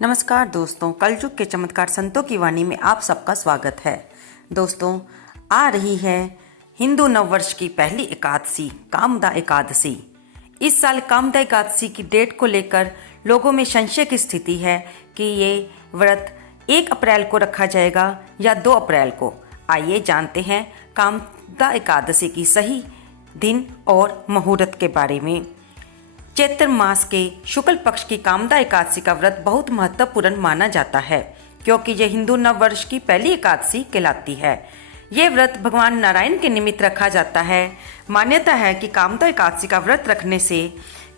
नमस्कार दोस्तों, कलयुग के चमत्कार संतों की वाणी में आप सबका स्वागत है। दोस्तों, आ रही है हिंदू नववर्ष की पहली एकादशी, कामदा एकादशी। इस साल कामदा एकादशी की डेट को लेकर लोगों में संशय की स्थिति है कि ये व्रत 1 अप्रैल को रखा जाएगा या 2 अप्रैल को। आइए जानते हैं कामदा एकादशी की सही दिन और मुहूर्त के बारे में। चैत्र मास के शुक्ल पक्ष की कामदा एकादशी का व्रत बहुत महत्वपूर्ण माना जाता है, क्योंकि यह हिंदू नववर्ष की पहली एकादशी कहलाती है। यह व्रत भगवान नारायण के निमित्त रखा जाता है। मान्यता है कि कामदा एकादशी का व्रत रखने से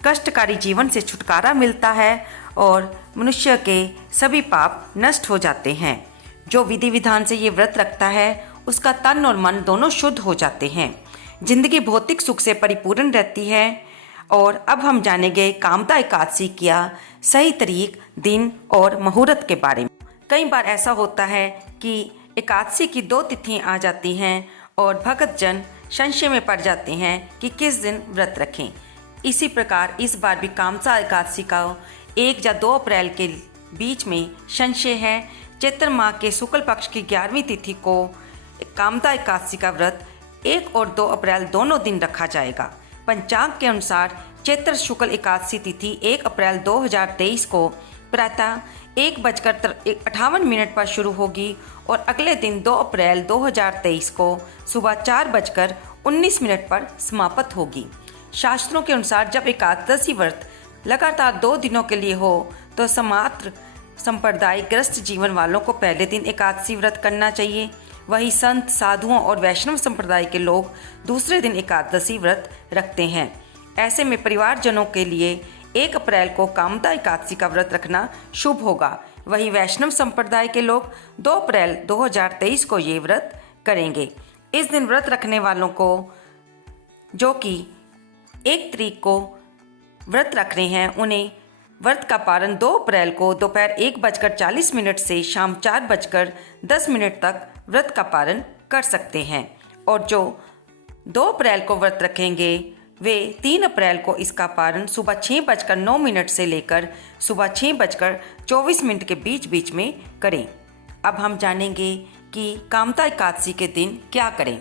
कष्टकारी जीवन से छुटकारा मिलता है और मनुष्य के सभी पाप नष्ट हो जाते हैं। जो विधि विधान से ये व्रत रखता है उसका तन और मन दोनों शुद्ध हो जाते हैं। जिंदगी भौतिक सुख से परिपूर्ण रहती है। और अब हम जानेंगे कामदा एकादशी का सही तारीख, दिन और मुहूर्त के बारे में। कई बार ऐसा होता है कि एकादशी की 2 तिथियां आ जाती हैं और भक्त जन संशय में पड़ जाते हैं कि किस दिन व्रत रखें। इसी प्रकार इस बार भी कामदा एकादशी का 1 या 2 अप्रैल के बीच में संशय है। चैत्र माह के शुक्ल पक्ष की 11वीं तिथि को कामदा एकादशी का व्रत 1 और 2 अप्रैल दोनों दिन रखा जाएगा। पंचांग के अनुसार चैत्र शुक्ल एकादशी तिथि 1 अप्रैल 2023 को प्रातः 1:58 पर शुरू होगी और अगले दिन 2 अप्रैल 2023 को सुबह 4:19 पर समाप्त होगी। शास्त्रों के अनुसार जब एकादशी व्रत लगातार 2 दिनों के लिए हो तो समात्र संप्रदाय ग्रस्त जीवन वालों को पहले दिन एकादशी व्रत करना चाहिए। वही संत, साधुओं और वैष्णव संप्रदाय के लोग दूसरे दिन एकादशी व्रत रखते हैं। ऐसे में परिवारजनों के लिए 1 अप्रैल को कामदा एकादशी का व्रत रखना शुभ होगा। वही वैष्णव संप्रदाय के लोग 2 अप्रैल 2023 को ये व्रत करेंगे। इस दिन व्रत रखने वालों को, जो कि 1 तारीख को व्रत रख रहे हैं, उन्हें व्रत का पारण 2 अप्रैल को दोपहर 1:40 से शाम 4:10 तक व्रत का पारण कर सकते हैं। और जो 2 अप्रैल को व्रत रखेंगे वे 3 अप्रैल को इसका पारण सुबह 6:09 से लेकर सुबह 6:24 के बीच में करें। अब हम जानेंगे कि कामदा एकादशी के दिन क्या करें।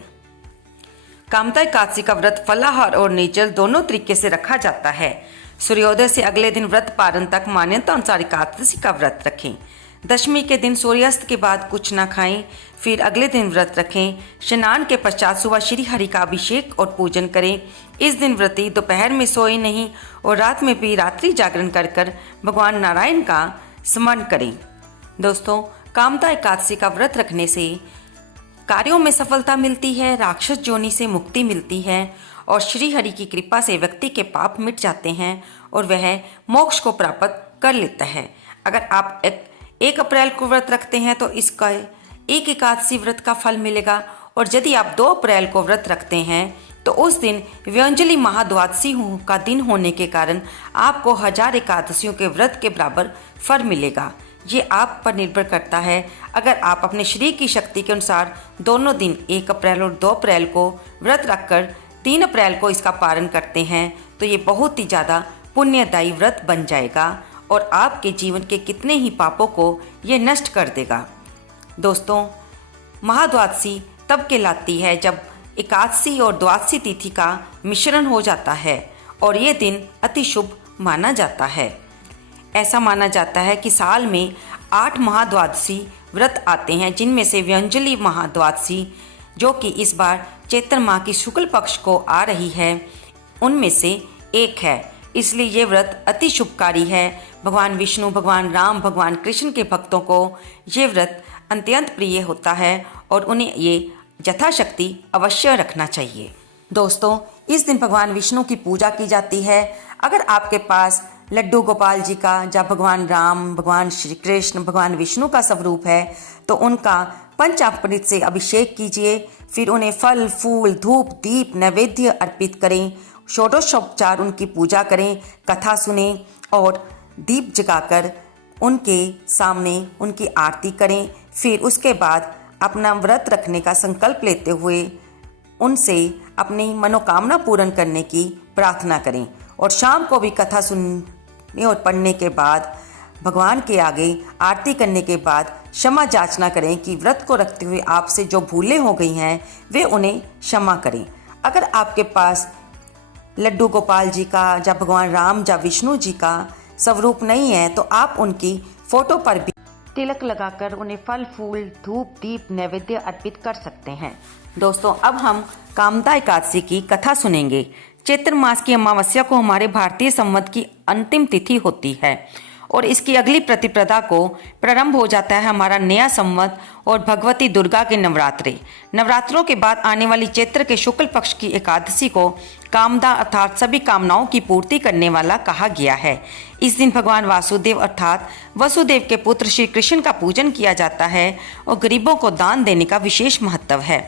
कामदा एकादशी का व्रत फलाहार और निर्जल दोनों तरीके से रखा जाता है। सूर्योदय से अगले दिन व्रत पारण तक मान्यता अनुसार एकादशी का व्रत रखें। दशमी के दिन सूर्यास्त के बाद कुछ न खाएं, फिर अगले दिन व्रत रखें। स्नान के पश्चात सुबह श्री हरि का अभिषेक और पूजन करें। इस दिन व्रती दोपहर में सोए नहीं और रात में भी रात्रि जागरण कर भगवान नारायण का स्मरण करें। दोस्तों, कामदा एकादशी का व्रत रखने से कार्यों में सफलता मिलती है, राक्षस जोनि से मुक्ति मिलती है और श्री हरि की कृपा से व्यक्ति के पाप मिट जाते हैं और वह मोक्ष को प्राप्त कर लेता है। अगर आप 1 अप्रैल को व्रत रखते हैं तो इसका 1 एकादशी व्रत का फल मिलेगा, और यदि आप 2 अप्रैल को व्रत रखते हैं तो उस दिन व्यंजलि महाद्वादशी का दिन होने के कारण आपको 1000 एकादशियों के व्रत के बराबर फल मिलेगा। ये आप पर निर्भर करता है। अगर आप अपने शरीर की शक्ति के अनुसार दोनों दिन 1 अप्रैल और 2 अप्रैल को व्रत रखकर 3 अप्रैल को इसका पारण करते हैं तो ये बहुत ही ज़्यादा पुण्यदायी व्रत बन जाएगा और आपके जीवन के कितने ही पापों को ये नष्ट कर देगा। दोस्तों, महाद्वादशी तब कहलाती है जब एकादशी और द्वादशी तिथि का मिश्रण हो जाता है और ये दिन अति शुभ माना जाता है। ऐसा माना जाता है कि साल में 8 महाद्वादशी व्रत आते हैं, जिनमें से व्यंजलि महाद्वादशी, जो कि इस बार चैत्र माह की शुक्ल पक्ष को आ रही है, उनमें से एक है। इसलिए ये व्रत अति शुभकारी है। भगवान विष्णु, भगवान राम, भगवान कृष्ण के भक्तों को ये व्रत अत्यंत प्रिय होता है और उन्हें ये यथाशक्ति अवश्य रखना चाहिए। दोस्तों, इस दिन भगवान विष्णु की पूजा की जाती है। अगर आपके पास लड्डू गोपाल जी का या भगवान राम, भगवान श्री कृष्ण, भगवान विष्णु का स्वरूप है तो उनका पंचामृत से अभिषेक कीजिए। फिर उन्हें फल, फूल, धूप, दीप, नैवेद्य अर्पित करें। षोडशोपचार उनकी पूजा करें, कथा सुने और दीप जगाकर उनके सामने उनकी आरती करें। फिर उसके बाद अपना व्रत रखने का संकल्प लेते हुए उनसे अपनी मनोकामना पूर्ण करने की प्रार्थना करें। और शाम को भी कथा सुनने और पढ़ने के बाद भगवान के आगे आरती करने के बाद क्षमा याचना करें कि व्रत को रखते हुए आपसे जो भूलें हो गई हैं वे उन्हें क्षमा करें। अगर आपके पास लड्डू गोपाल जी का या भगवान राम या विष्णु जी का स्वरूप नहीं है तो आप उनकी फोटो पर भी तिलक लगाकर उन्हें फल फूल धूप दीप नैवेद्य अर्पित कर सकते हैं। दोस्तों, अब हम कामदा एकादशी की कथा सुनेंगे। चैत्र मास की अमावस्या को हमारे भारतीय संवत की अंतिम तिथि होती है और इसकी अगली प्रतिपदा को प्रारंभ हो जाता है हमारा नया संवत और भगवती दुर्गा के नवरात्रे। नवरात्रों के बाद आने वाली चैत्र के शुक्ल पक्ष की एकादशी को कामदा अर्थात सभी कामनाओं की पूर्ति करने वाला कहा गया है। इस दिन भगवान वासुदेव अर्थात वसुदेव के पुत्र श्री कृष्ण का पूजन किया जाता है और गरीबों को दान देने का विशेष महत्व है।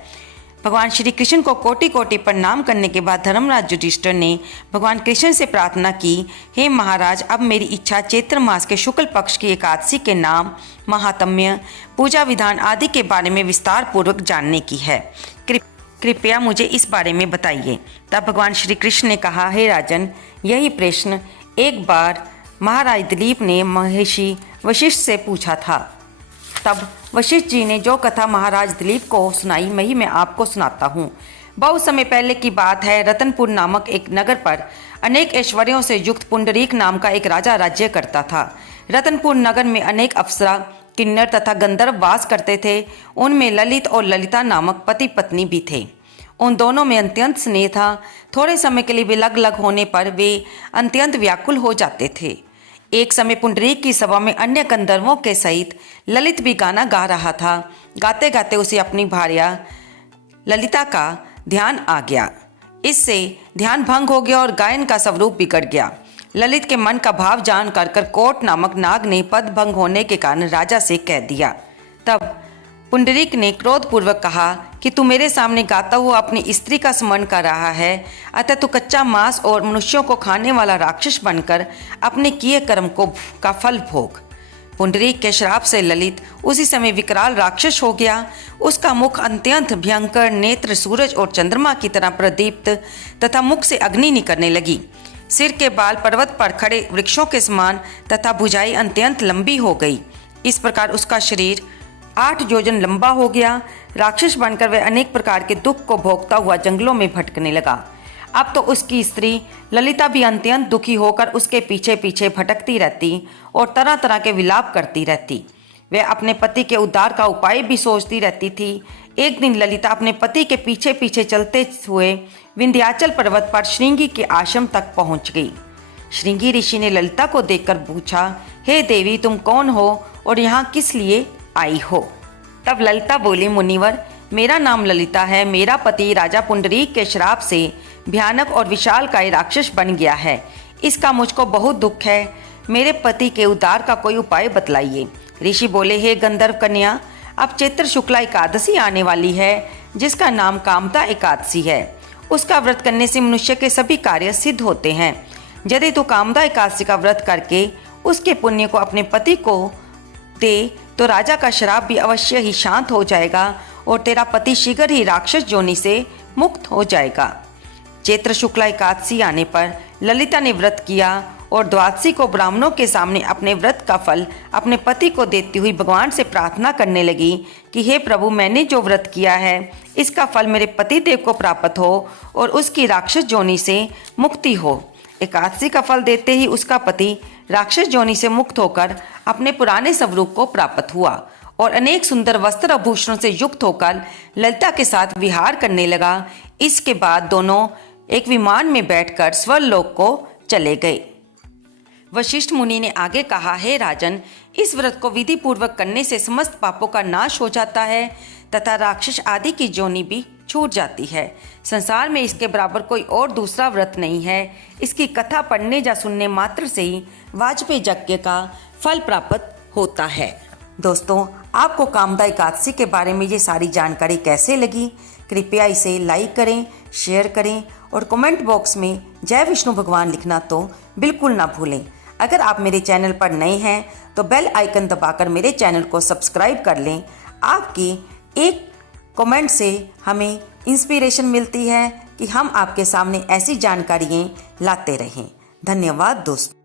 भगवान श्री कृष्ण को कोटि कोटि प्रणाम करने के बाद धर्मराज युधिष्ठिर ने भगवान कृष्ण से प्रार्थना की, हे महाराज, अब मेरी इच्छा चैत्र मास के शुक्ल पक्ष की एकादशी के नाम, महात्म्य, पूजा विधान आदि के बारे में विस्तार पूर्वक जानने की है। कृपया मुझे इस बारे में बताइए। तब भगवान श्री कृष्ण ने कहा, हे राजन, यही प्रश्न एक बार महाराज दिलीप ने महर्षि वशिष्ठ से पूछा था। तब वशिष्ठ जी ने जो कथा महाराज दिलीप को सुनाई वही मैं आपको सुनाता हूँ। बहुत समय पहले की बात है। रतनपुर नामक एक नगर पर अनेक ऐश्वर्यों से युक्त पुंडरीक नाम का एक राजा राज्य करता था। रतनपुर नगर में अनेक अप्सरा, किन्नर तथा गंधर्व वास करते थे। उनमें ललित और ललिता नामक पति पत्नी भी थे। उन दोनों में अत्यंत स्नेह था। थोड़े समय के लिए वे अलग होने पर वे अत्यंत व्याकुल हो जाते थे। एक समय पुंडरीक की सभा में अन्य गंधर्वों के सहित ललित भी गाना गा रहा था। गाते गाते उसे अपनी भार्या ललिता का ध्यान आ गया। इससे ध्यान भंग हो गया और गायन का स्वरूप बिगड़ गया। ललित के मन का भाव जानकर कोट नामक नाग ने पद भंग होने के कारण राजा से कह दिया। तब पुंडरीक ने क्रोधपूर्वक कहा कि तू मेरे सामने गाता हुआ अपनी स्त्री का स्मरण कर रहा है, अतः तू कच्चा मांस और मनुष्यों को खाने वाला राक्षस बनकर अपने किए कर्म का फल भोग। पुंडरीक के श्राप से ललित उसी समय विकराल राक्षस हो गया। उसका मुख अत्यंत भयंकर, नेत्र सूरज और चंद्रमा की तरह प्रदीप्त तथा मुख से अग्नि निकलने लगी। सिर के बाल पर्वत पर खड़े वृक्षों के समान तथा भुजाई अत्यंत लंबी हो गई। इस प्रकार उसका शरीर 8 योजन लंबा हो गया। राक्षस बनकर वह अनेक प्रकार के दुख को भोगता हुआ जंगलों में भटकने लगा। अब तो उसकी स्त्री ललिता भी अत्यंत दुखी होकर उसके पीछे पीछे भटकती रहती और तरह तरह के विलाप करती रहती। वह अपने पति के उद्धार का उपाय भी सोचती रहती थी। एक दिन ललिता अपने पति के पीछे पीछे चलते हुए विंध्याचल पर्वत पर श्रृंगी के आश्रम तक पहुंच गई। श्रृंगी ऋषि ने ललिता को देखकर पूछा, हे देवी, तुम कौन हो और यहाँ किस लिए आई हो? तब ललिता बोली, मुनिवर, मेरा नाम ललिता है। मेरा पति राजा पुंडरीक के श्राप से भयानक और विशालकाय राक्षस बन गया है। इसका मुझको बहुत दुख है। मेरे पति के उद्धार का कोई उपाय बतलाइए। ऋषि बोले, हे गंधर्व कन्या, अब चैत्र शुक्ला एकादशी आने वाली है जिसका नाम कामदा एकादशी है। उसका व्रत करने से मनुष्य के सभी कार्य सिद्ध होते हैं। यदि तू कामदा एकादशी का व्रत करके उसके पुण्य को अपने पति को दे तो राजा का श्राप भी अवश्य ही शांत हो जाएगा और तेरा पति शीघ्र ही राक्षस जोनि से मुक्त हो जाएगा। चैत्र शुक्ला एकादशी आने पर ललिता ने व्रत किया और द्वादशी को ब्राह्मणों के सामने अपने व्रत का फल अपने पति को देती हुई भगवान से प्रार्थना करने लगी कि हे प्रभु, मैंने जो व्रत किया है इसका फल मेरे पति देव को प्राप्त हो और उसकी राक्षस जोनि से मुक्ति हो। एकादशी का फल देते ही उसका पति राक्षस जोनि से मुक्त होकर अपने पुराने स्वरूप को प्राप्त हुआ और अनेक सुंदर वस्त्र आभूषणों से युक्त होकर ललिता के साथ विहार करने लगा। इसके बाद दोनों एक विमान में बैठकर स्वर्गलोक को चले गए। वशिष्ठ मुनि ने आगे कहा, हे राजन, इस व्रत को विधि पूर्वक करने से समस्त पापों का नाश हो जाता है तथा राक्षस आदि की जोनि भी छूट जाती है। संसार में इसके बराबर कोई और दूसरा व्रत नहीं है। इसकी कथा पढ़ने या सुनने मात्र से ही वाजपेयी यज्ञ का फल प्राप्त होता है। दोस्तों, आपको कामदा एकादशी के बारे में ये सारी जानकारी कैसे लगी? कृपया इसे लाइक करें, शेयर करें और कमेंट बॉक्स में जय विष्णु भगवान लिखना तो बिल्कुल ना भूलें। अगर आप मेरे चैनल पर नए हैं तो बेल आइकन दबाकर मेरे चैनल को सब्सक्राइब कर लें। आपकी एक कमेंट से हमें इंस्पिरेशन मिलती है कि हम आपके सामने ऐसी जानकारियाँ लाते रहें। धन्यवाद दोस्तों।